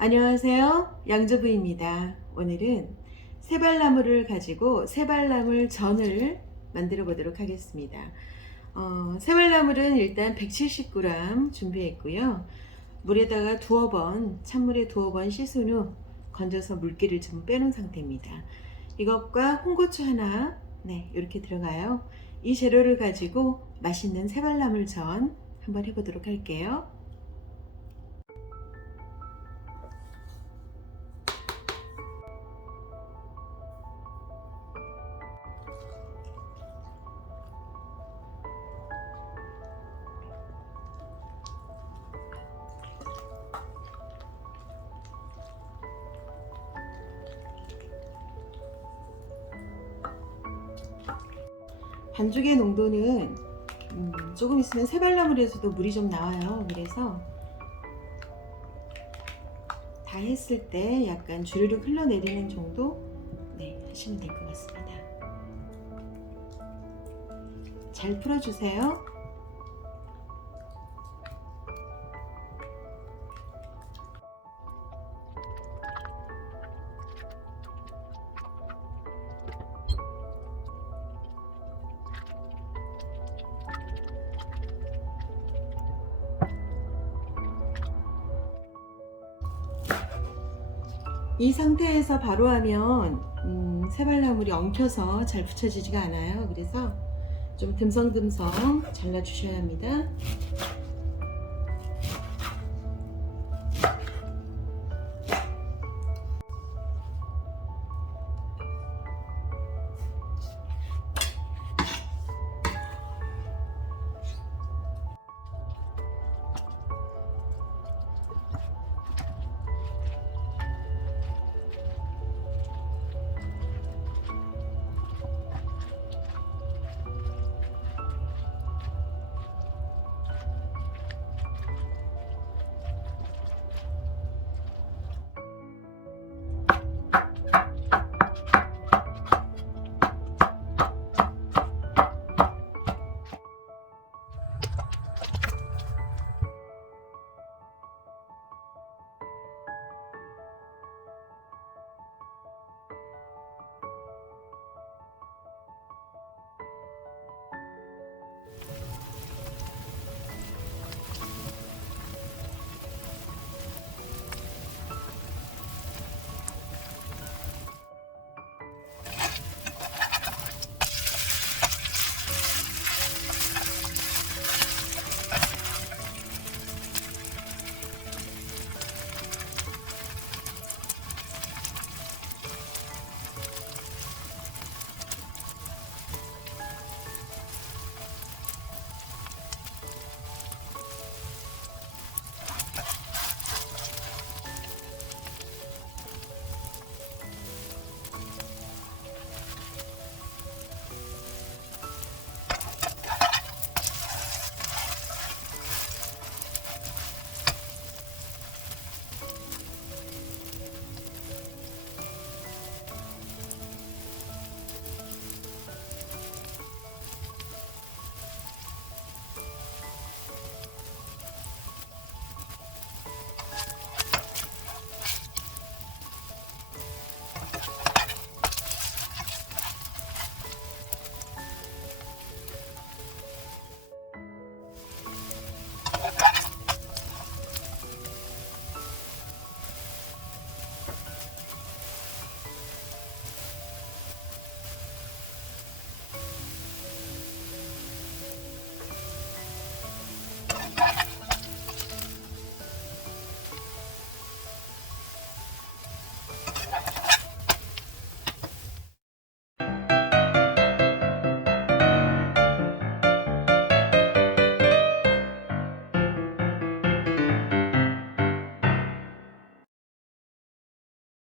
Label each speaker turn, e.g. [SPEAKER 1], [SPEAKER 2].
[SPEAKER 1] 안녕하세요. 양주부입니다. 오늘은 세발나무를 가지고 세발나물 전을 만들어 보도록 하겠습니다. 어, 세발나물은 일단 170g 준비했고요. 물에다가 두어 번, 찬물에 두어 번 씻은 후 건져서 물기를 좀 빼놓은 상태입니다. 이것과 홍고추 하나, 네, 이렇게 들어가요. 이 재료를 가지고 맛있는 세발나물 전 한번 해보도록 할게요. 반죽의 농도는 음, 조금 있으면 세발나물에서도 물이 좀 나와요. 그래서 다 했을 때 약간 주르륵 흘러내리는 정도 네, 하시면 될 것 같습니다. 잘 풀어주세요. 이 상태에서 바로 하면 음, 세발나물이 엉켜서 잘 붙여지지가 않아요. 그래서 좀 듬성듬성 잘라주셔야 합니다.